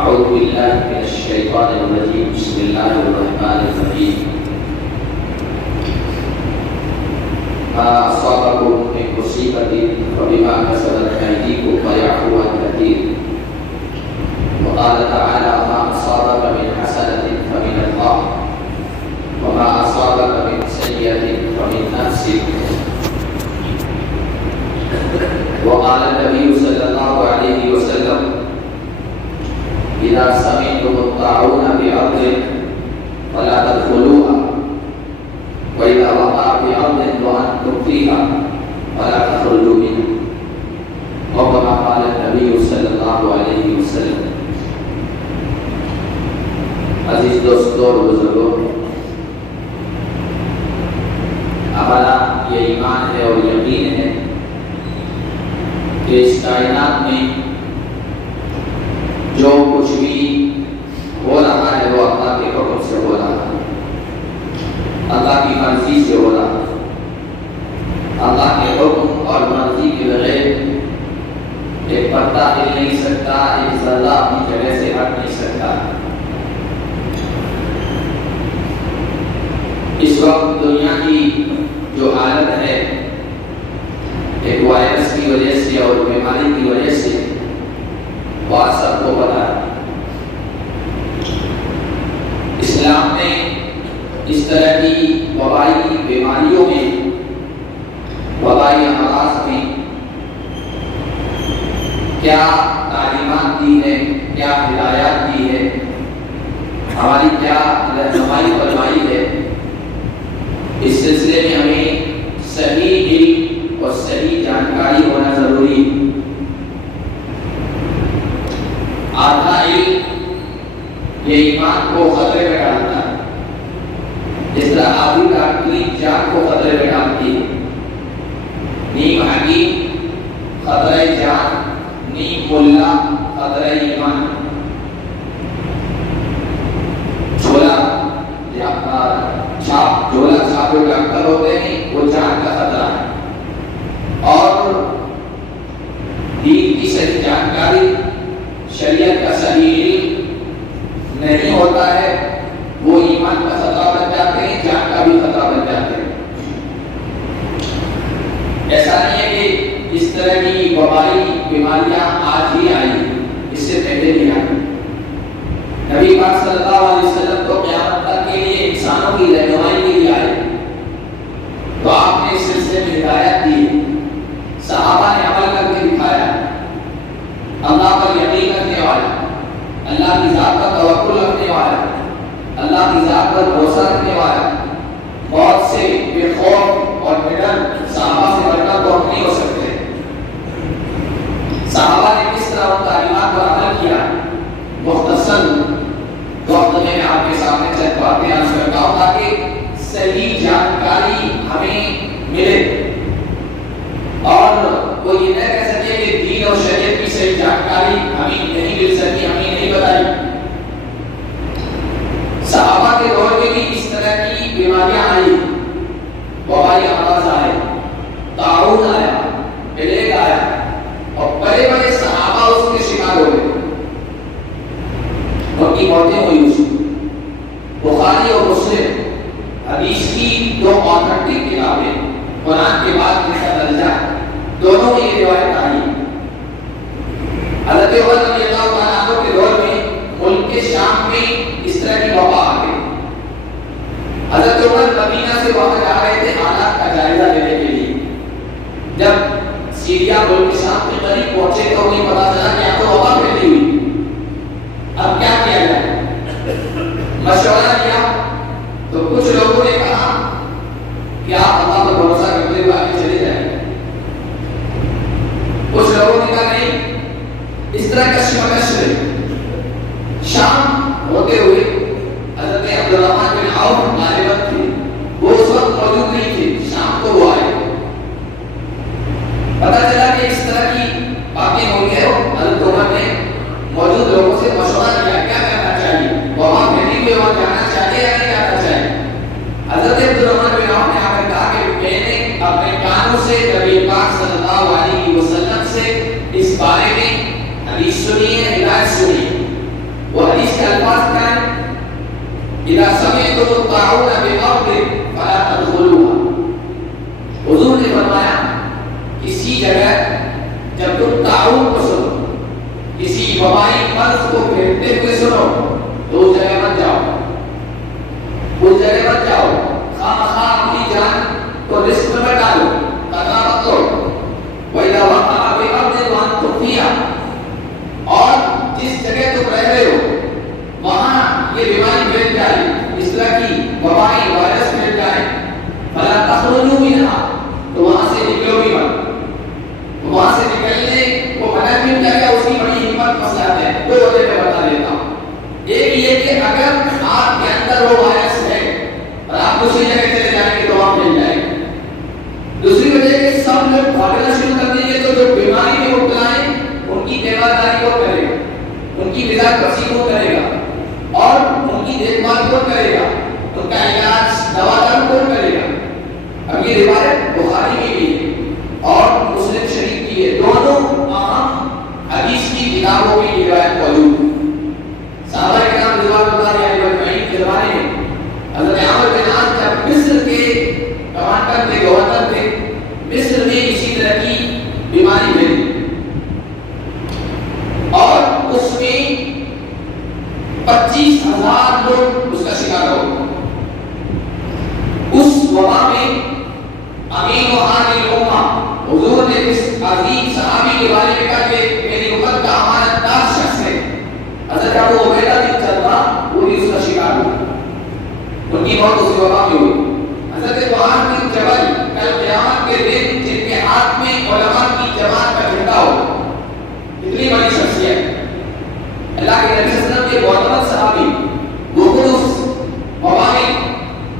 أعوذ بالله من الشيطان الرجيم. بسم الله الرحمن الرحيم. ما أصابكم من مصيبة فبما كسبت أيديكم ويعفو عن كثير. وقال تعالى: ما أصابك من حسنة فمن الله وما أصابك من سيئة فمن نفسك. وقال النبي صلى الله عليه وسلم: إذا سمعتم الطاعون بأرض فلا تدخلوها وإذا وقع بأرض وأنتم فيها فلا تخرجوا منها. وكما قال النبي صلی اللہ علیہ وسلم. عزیز دوستوں اور بزرگوں، ہمارا یہ ایمان ہے اور یقین ہے کہ اس کائنات میں جو کچھ بھی ہو رہا ہے وہ اللہ کے حکم سے ہو رہا ہے، اللہ کی مرضی سے ہو رہا ہے. اللہ کے حکم اور مرضی کے بغیر ایک پتا ہل نہیں سکتا، ایک ذرہ اپنی جگہ سے ہٹ نہیں سکتا. اس وقت دنیا کی جو حالت ہے، ایک وائرس کی وجہ سے اور بیماری کی وجہ سے، وہ سب کو پتا ہے. اسلام نے اس طرح کی وبائی بیماریوں میں، وبائی امراض میں کیا تعلیمات دی ہے، کیا ہدایات دی ہے، ہماری کیا رہنمائی فرمائی ہے، اس سلسلے میں ہمیں صحیح علم اور صحیح جانکاری ہونا ضروری ہے. آدھا علم یہ ایمان کو خطرے میں ڈالتا ہے، جس طرح آدھی ڈاکٹری جان کو خطرے میں ڈالتی ہے. نیم حکیم خطرہ جان، نیم ملا خطرہ ایمان. جھولا چھاپ جو ڈاکٹر ہوتے ہیں وہ جان کا خطرہ ہے، اور دین کی صحیح جانکاری، شریعت کا صحیح علم نہیں ہوتا ہے، وہ ایمان کا خطرہ بن جاتے ہیں، جان کا بھی خطرہ بن جاتے ہیں. ایسا نہیں ہے کہ اس طرح کی وبائی بیماریاں آج ہی آئی، اس سے پہلے بھی آئی. نبی پاک صلی اللہ علیہ وسلم تو قیامت تک کے لیے انسانوں کی رہنمائی کے لیے آئے، تو آپ نے اس سلسلے میں ہدایت دی، صحابہ نے عمل کر کے دکھایا. اللہ پر یقین رکھنے والا، اللہ کی ذات پر توکل رکھنے والا، اللہ کی ذات پر بھروسہ رکھنے والا، موت سے بے خوف اور ڈر صحابہ سے ڈرنا تو ہم نہیں ہو سکتے. صحابہ نے کس طرح ان تعلیمات پر عمل کیا، مختصر وقت میں آپ کے سامنے چند باتیں عرض کرتا ہوں تاکہ صحیح جانکاری ہمیں ملے اور وہ یہ نہ کہہ سکے کہ دین اور شریعت کی صحیح جانکاری ہمیں نہیں مل سکی، ہمیں نہیں بتائی. صحابہ کے دور میں بھی اس طرح کی بیماریاں آئی، وبائی امراض آئے، طاعون آیا، پلیگ آیا، اور بڑے بڑے صحابہ اس کے شکار ہو گئے، ان کی موتیں ہوئی. اس بخاری اور مسلم حدیث کی دو آتھنٹک کتابیں، قرآن کے بعد ان کا درجہ، دونوں میں یہ روایت آئی. حضرت عمر رضی اللہ تعالیٰ عنہ کے دور میں ملک کے شام میں اس طرح کی وبا آ گئی. حضرت عمر مدینہ سے وہاں جا رہے تھے حالات کا جائزہ لینے کے لیے. جب سیریا ملک شام کے قریب پہنچے تو انہیں پتا چلا کہ یہاں تو وبا پھیلی ہوئی. اب کیا کیا جائے؟ مشورہ کیا تو کچھ لوگوں نے کہا کہ آپ اللہ پر بھروسہ کرتے ہوئے آگے چلے جائیں. کچھ لوگوں نے کہا نہیں، اس طرح کشمکش ہے. شام ہوتے ہوئے حضرت عبدالرحمن بن عوف غالباً تھے، وہ اس وقت موجود نہیں تھے، شام کو وہ آئے. پتا چلا کہ اس طرح کی باتیں ہو گئی. حضرت عمر نے موجود لوگوں سے مشورہ کیا کیا کرنا چاہیے، وہاں پھیلی ہوئی وہاں جانا چاہیے یا نہیں جانا چاہیے. حضرت عبدالرحمن بن عوف نے آ کر کہا کہ میں نے اپنے کانوں سے نبی پاک صلی اللہ علیہ وسلم سے اس بارے میں حدیث سنی ہے، ہدایت سنی ہے. وہ حدیث کے الفاظ کیا ہیں؟ اذا سمعتم الطاعون بأرض فلا تدخلوها. حضور نے فرمایا کسی جگہ جب تم طاعون کو سنو، کسی وبائی مرض کو پھیلتے ہوئے سنو تو اس جگہ مت جاؤ، اس جگہ مت جاؤ. خواہ اپنی جان کو رسک میں ڈالو، قضا مت کرو. وَإِذَا وَقَعَ بِأَرْضٍ وَأَنْتُمْ فِيهَا، اور جس جگہ تم رہ رہے ہو وہاں یہ بیماری پھیل جائے، اس طرح کی وبائی وائرس پھیل جائے، فَلَا تَخْرُجُوا مِنْهَا، تو وہاں سے نکلو بھی مت. وہاں سے نکلنے کو منع کیوں کیا گیا؟ اس کی بڑی حکمت مسئلہ ہے، دو وجہ میں بتا دیتا ہوں. ایک یہ کہ اگر آپ کے اندر وہ وائرس ہے اور آپ دوسری جگہ چلے جائیں گے تو وہاں پھیل جائے گا. دوسری وجہ کہ سب لوگ بھاگنا شروع کر دیں گے تو جو بیماری میں مبتلا ہیں ان کی دیواداری کون کرے گا، ان کی غذا پرسی کون کرے گا، اور ان کی دیکھ بھال کون کرے گا، ان کا علاج دوا دار کون کرے گا. اب یہ روایت بخاری کی بھی ہے اور مسلم شریف کی ہے، دونوں اہم حدیث کی کتابوں میں یہ روایت موجود ہے. صحابہ کرام رضوان اللہ علیہ اجمعین کے زمانے میں حضرت عمرو بن عاص جب مصر کے کمانڈر تھے، گورنر تھے، مصر میں اسی طرح کی بیماری پھیلی اور اس میں 25,000 لوگ اس کا شکار ہو گئے. اس وبا میں امین و حامل الامہ حضور نے اس عظیم صحابی کے بارے میں کہا کہ میری امت کا امانت دار شخص ہے. حضرت ابو عبیدہ بن جراح وہ بھی اس کا شکار ہوئے، ان کی موت اس وبا میں ہوئی. حضرت معاذ بن جبل کل قیامت کے دن جن کے ہاتھ میں علماء کی جماعت کا جھنڈا ہو، اتنی بڑی شخصیت اللہ کے نبی صلی اللہ علیہ وسلم کے معتبر صحابی، وہ خود اس وبا میں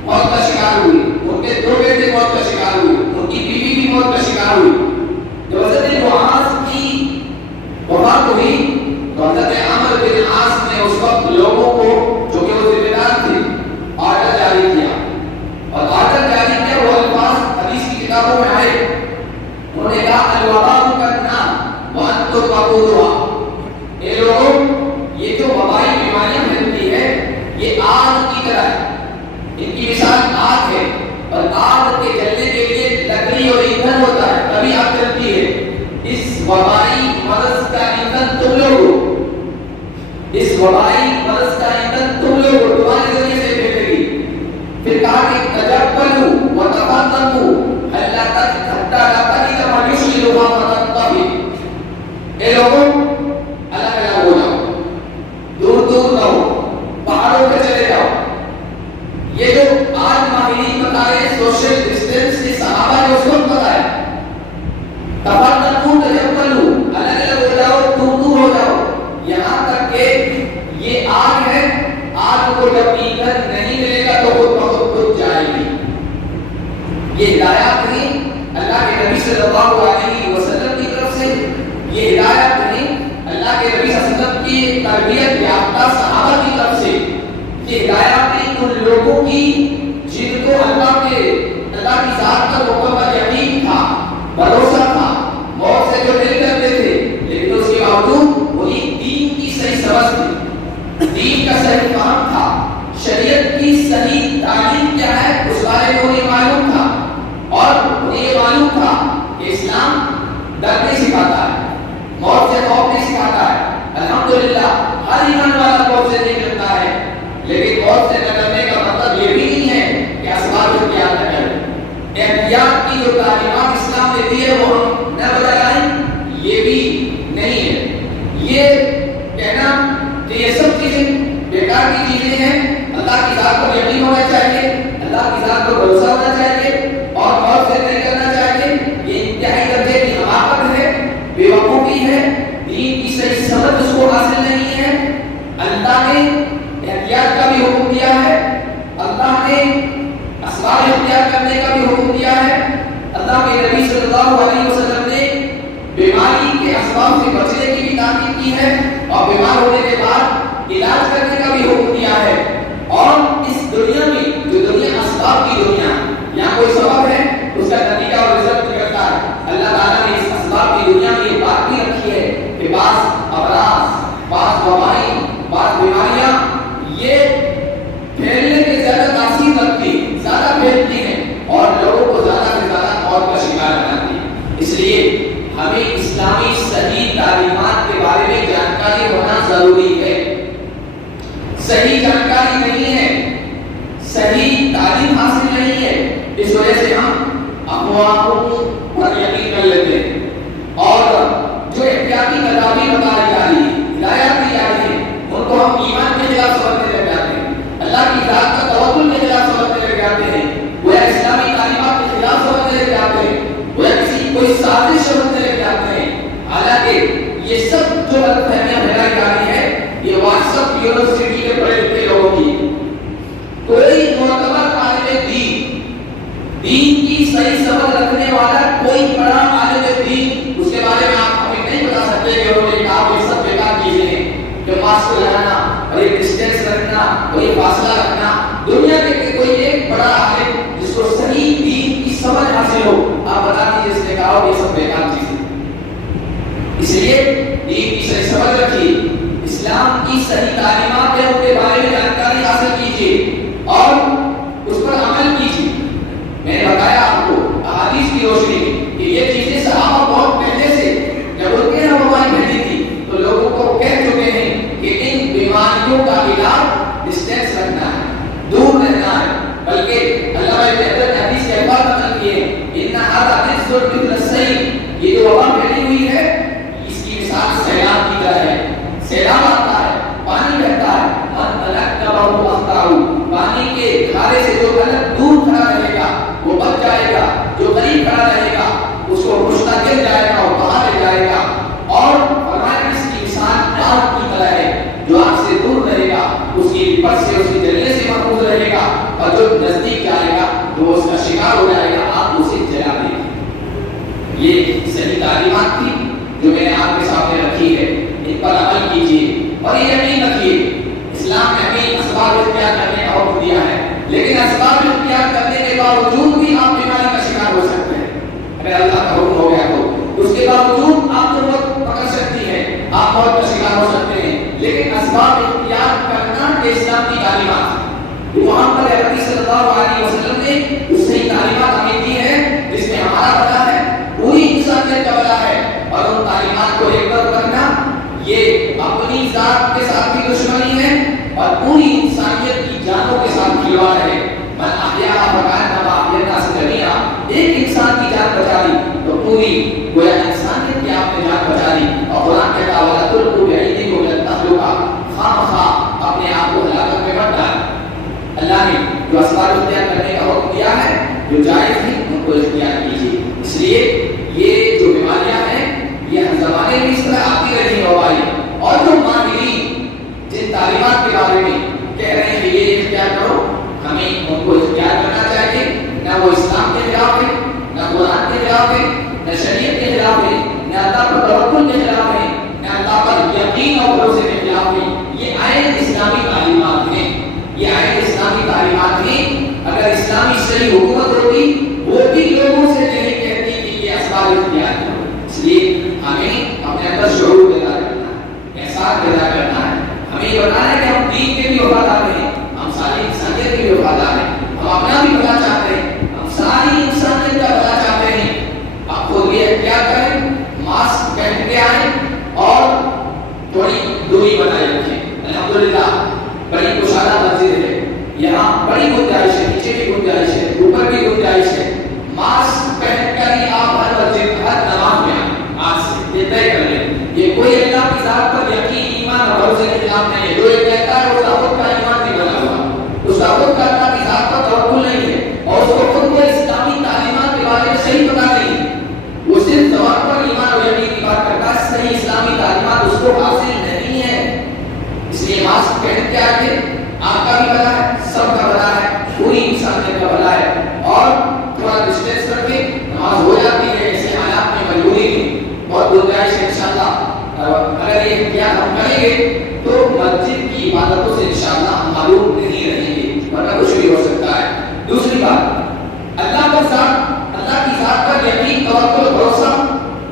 موت کا شکار ہوئی، ان کے 2 بیٹے موت کا شکار ہوئے، ان کی بیوی بھی موت کا شکار ہوئی. جب حضرت معاذ کی وفات ہوئی تو حضرت عمرو بن عاص نے اس وقت لوگوں کو جو کہ وہ ذمہ دار تھے آرڈر جاری کیا، اور آرڈر جاری کیا وہ الفاظ حدیث کی کتابوں میں آئے. انہوں نے کہا الوباء کالنار وانتم وقودها، اے لوگوں یہ جو وبائی بیماریاں پھیلتی ہے یہ آگ کی طرح ہے، ان کی مثال آگ ہے، اور آگ کے جلنے کے لیے لکڑی اور ایندھن ہوتا ہے تبھی آگ جلتی ہے. اس وبائی مرض کا ایندھن تم لوگ ہو، اس وبائی مرض کا ایندھن تم لوگ ہو، تمہارے ذریعے سے پھیلے گی. پھر کہا کہ تجبلوا وتفطنوا الا حتى لا تجد من يشغلها فتنطفئ. اے لوگوں الگ الگ ہو جاؤ، دور دور نہ ہو، پہاڑوں پہ چلے جاؤ. یہ جو آج ماہرین بتا رہے ہیں سوشل ڈسٹینس کے صحابہ نے اس وقت بتایا تفطنوا تجبلوا الگ الگ ہو جاؤ، دور دور ہو جاؤ. یہاں تک کہ یہ آگ ہے، آگ کو جب ایندھن نہیں ملے گا تو خود بخود بجھ جائے گی. یہ ہدایات نہیں اللہ کے نبی صلی اللہ علیہ وسلم کی طرف سے، یہ ہدایت نہیں اللہ کے نبی صلی اللہ علیہ وسلم کی تربیت یافتہ صحابہ کی طرف سے، یہ ہدایت نہیں ان لوگوں کی جن کو اللہ کی ذات پر مکمل یقین تھا، بھروسہ تھا، موت سے جو نہیں کرتے تھے، لیکن اس کے باوجود وہی دین کی صحیح سمجھ تھی، دین کا صحیح فہم تھا، شریعت کی صحیح تعلیم کیا ہے اس بارے میں انہیں معلوم تھا، اور انہیں یہ معلوم تھا کہ اسلام ڈر نہیں سکھاتا ہے، موت سے خوف نہیں سکھاتا ہے. الحمدللہ ہر ایمان والا موت سے نہیں ڈرتا ہے، لیکن موت سے نہ ڈرنے کا مطلب یہ بھی نہیں ہے کہ اسباب اختیار نہ کریں. احتیاط کی جو تعلیمات اسلام نے دی ہے وہ ہم نہ بدلائیں، یہ بھی نہیں ہے. یہ کہنا کہ یہ سب چیزیں بیکار کی چیزیں ہیں، اللہ کی ذات پر یقین ہونا چاہیے، اللہ کی ذات پر بھروسہ ہونا چاہیے اور موت سے نہیں کرنا چاہیے، یہ انتہائی درجے کی حماقت ہے، بے وقوفی ہے، دین کی صحیح سمجھ اس کو حاصل نہیں ہے. اللہ نے احتیاط کا بھی حکم دیا ہے، اللہ نے اسباب اختیار کرنے کا بھی حکم دیا ہے. اللہ کے نبی صلی اللہ علیہ وسلم نے بیماری کے اسباب سے بچنے کی بھی تاکید کی ہے اور بیمار ہونے کے بعد علاج کرنے کا بھی حکم دیا ہے. اور اس دنیا میں جو دنیا اسباب کی دنیا، یہاں کوئی سبب ہے اس کا نتیجہ اور رزق نکلتا ہے. اللہ تعالیٰ نے اس اسباب کی دنیا میں یہ بات بھی رکھی ہے کہ بعض امراض، بعض وبائیں، بعض بیماریاں یہ پھیلنے کے زیادہ تاثیر رکھتی، زیادہ پھیلتی ہیں اور لوگوں کو زیادہ سے زیادہ موت کا شکار بناتی ہیں۔ اس لیے ہمیں اسلامی صحیح تعلیمات کے بارے میں جانکاری ہونا ضروری ہے۔ صحیح جانکاری نہیں ہے، صحیح تعلیم حاصل نہیں ہے، اس وجہ سے ہم افواہوں پر یقین کر لیتے ہیں اور جو احتیاطی تدابیر بتائی جا رہی ہے، ہدایات دی جا رہی ہے، ان کو ہم ایمان کے خلاف سمجھنے لگ جاتے ہیں، اللہ کی ذات کا توکل کے خلاف سمجھنے لگ جاتے ہیں، وہ اسلامی تعلیمات کے خلاف سمجھنے لگ جاتے ہیں، وہ کسی کوئی سازش سمجھنے لگ جاتے ہیں۔ حالانکہ یہ سب جو غلط فہمیاں پھیلائی جا رہی ہے یہ واٹس ایپ یونیورسٹی کے پڑھے لکھے لوگوں کی۔ کوئی معتبر عالم دین کی صحیح سمجھ رکھنے والا کوئی بڑا عالم دین اس کے بارے میں آپ ہمیں نہیں بتا سکتے کہ انہوں نے کہا یہ سب بیکار چیزیں ہیں، کہ ماسک لگانا اور یہ ڈسٹینس رکھنا اور یہ فاصلہ رکھنا۔ دنیا کے کوئی ایک بڑا عالم جس کو صحیح دین کی سمجھ حاصل ہو، آپ بتا دیجیے اس نے کہا ہو یہ سب بیکار چیزیں۔ اس لیے دین کی صحیح سمجھ رکھیے، اسلام کی صحیح تعلیمات ہیں ان کے بارے میں جانکاری حاصل کیجیے اور اس پر عمل کیجیے۔ میں نے بتایا آپ کو احادیث کی روشنی میں کہ یہ چیزیں صحابہ بہت پہلے سے جب ان کے رہنمائی پہلی تھی تو لوگوں کو کہہ چکے ہیں کہ ان بیماریوں کا علاج ڈسٹینس رکھنا ہے، دور رہنا ہے، بلکہ علامہ ابن حجر نے حدیث کے الفاظ نقل کیے ان ھذا رجس مثل السیل، یہ جو وبا پھیلی ہوئی ہے اس کی مثال سیلاب کی طرح ہے۔ سیلاب آتا ہے، پانی بہتا ہے، من تلقبہ اخطأ، پانی کے دھارے سے جو غلط دور کھڑا رہے گا وہ بچ جائے گا، جو قریب کھڑا رہے گا اس کو رشتہ گر جائے گا اور باہر لے جائے گا۔ اور فرمایا اس کی مثال آگ کی طرح ہے، جو آگ سے دور رہے گا اس کی لپٹ سے اس کی جلنے سے محفوظ رہے گا اور جو نزدیک جائے گا تو وہ اس کا شکار ہو جائے گا، آگ اسے جلا دے گی۔ یہ صحیح تعلیمات تھی جو میں نے آپ کے سامنے رکھی ہے، ان پر عمل کیجیے اور یہ یقین رکھیے اسلام نے ہمیں اسباب اختیار کرنے کا حکم دیا ہے، لیکن اسباب اختیار کرنے کے باوجود بھی آپ بیماری کا شکار ہو سکتے ہیں۔ اگر اللہ کا حکم ہو گیا تو اس کے باوجود آپ کو موت پکڑ سکتی ہے، آپ موت کا شکار ہو سکتے ہیں، لیکن اسباب اختیار کرنا یہ اسلام کی تعلیمات ہے۔ محمد عربی صلی اللہ علیہ وسلم نے اس صحیح تعلیمات ہمیں دی ہے جس میں ہمارا بھلا ہے، پوری انسانیت کا بھلا ہے، اور ان تعلیمات کو ایک طرف رکھنا یہ اپنی ذات کے ساتھ بھی دشمنی ہے اور پوری انسانیت کی جانوں کے ساتھ کھلواڑ ہے۔ من احیاء فکانما احیا الناس جميعا، ایک انسان کی جان بچا دی تو پوری گویا انسانیت کی آپ نے جان بچا دی۔ اور قرآن کہتا ہے وَلَا تُلْقُوا بِأَيْدِيكُمْ إِلَى التَّهْلُكَةِ، خامخواہ اپنے آپ کو ہلاکت میں مت ڈالیں۔ اللہ نے جو اسباب اختیار کرنے کا حکم دیا ہے، جو جائز ہے ان کو اختیار کیجیے۔ اس لیے یہ جو بیماریاں ہیں یہ ہر زمانے میں اس طرح آتی رہی وبائی، اور جو ماہرین جن تعلیمات کے بارے میں کہہ رہے ہیں کہ یہ اختیار کرو، ہمیں ان کو اختیار کرنا چاہیے۔ نہ وہ اسلام کے خلاف ہے، نہ قرآن کے خلاف ہے، نہ شریعت کے خلاف ہے، نہ اللہ پر توکل کے خلاف ہے، نہ اللہ پر یقین اور بھروسے کے خلاف ہے۔ یہ عین اسلامی تعلیمات ہیں، یہ عین اسلامی تعلیمات ہیں۔ اگر اسلامی صحیح حکومت ہوتی وہ بھی لوگوں سے نہیں کہتی کہ یہ اسباب اختیار کرو۔ اس لیے ہمیں اپنے اندر شعور پیدا کرنا ہے، احساس پیدا کرنا ہے، ہمیں یہ بتانا ہے کہ ہم دین کے بھی وفادار ہیں، ہم ساری انسانیت کے بھی وفادار ہیں، ہم اپنا بھی بھلا چاہتے ہیں، ہم ساری انسانیت کا بھلا چاہتے ہیں۔ آپ خود یہ اختیار کریں، ماسک پہن کے آئیں اور تھوڑی دوری بنائے رکھیں۔ الحمدللہ بڑی کشادہ مسجد ہے، یہاں بڑی گنجائش ہے، نیچے بھی گنجائش ہے، اوپر بھی گنجائش ہے۔ ماسک پہن کر ہی آپ ہر مسجد ہر نماز میں آئیں، آج سے یہ طے کر لیں۔ یہ کوئی اللہ کی ذات پر یقین ایمان اور بھروسے کے خلاف نہیں ہے۔ جو یہ کہتا ہے وہ خود کا ایمان نہیں بنا ہوا، اس کا خود کا اللہ کی ذات پر توکل نہیں ہے اور اس کو خود کو اسلامی تعلیمات کے بارے میں صحیح پتہ نہیں ہے، وہ صرف زبان پر ایمان اور یقین کی بات کرتا ہے، صحیح اسلامی تعلیمات اس کو حاصل نہیں ہے۔ اس لیے ماسک پہن کے آئیے، آپ کا بھی بھلا ہے، سب کا بھلا ہے، پوری انسانیت کا بھلا ہے، اور تھوڑا ڈسٹینس رکھ کے نماز ہو جاتی ہے۔ ایسے حالات میں مجبوری میں بہت گنجائش ہے انشاءاللہ۔ اگر یہ اختیار ہم کریں گے تو مسجد کی عبادتوں سے انشاءاللہ ہم معلوم نہیں رہیں گے، ورنہ کچھ بھی ہو سکتا ہے۔ دوسری بات، اللہ پر ذات، اللہ کی ذات پر یقین، توکل، بھروسہ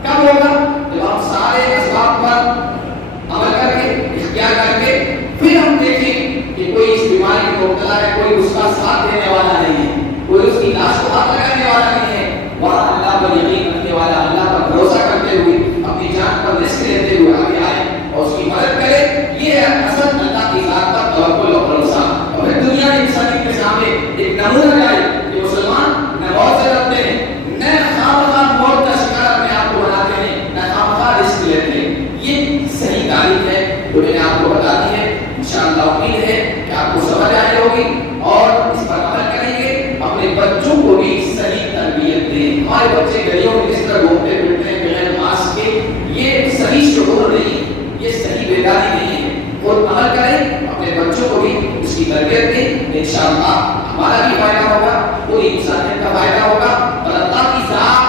کب ہوگا؟ جب ہم سارے اسباب پر عمل کر کے اختیار کر کے پھر جو میں نے آپ کو بتا دی ہے انشاءاللہ امید ہے کہ آپ کو سمجھ آئی ہوگی اور اس پر عمل کریں گے. اپنے بچوں کو بھی صحیح تربیت دیں. ہمارے بچے گلیوں میں کس طرح گھومتے پھرتے ہیں بغیر ماسک کے، یہ صحیح شعور نہیں، یہ صحیح بیداری نہیں ہے. اور عمل کریں، اپنے بچوں کو بھی اس کی تربیت دیں. انشاءاللہ ہمارا بھی فائدہ ہوگا، پوری انسانیت کا فائدہ ہوگا اور اللہ کی ذات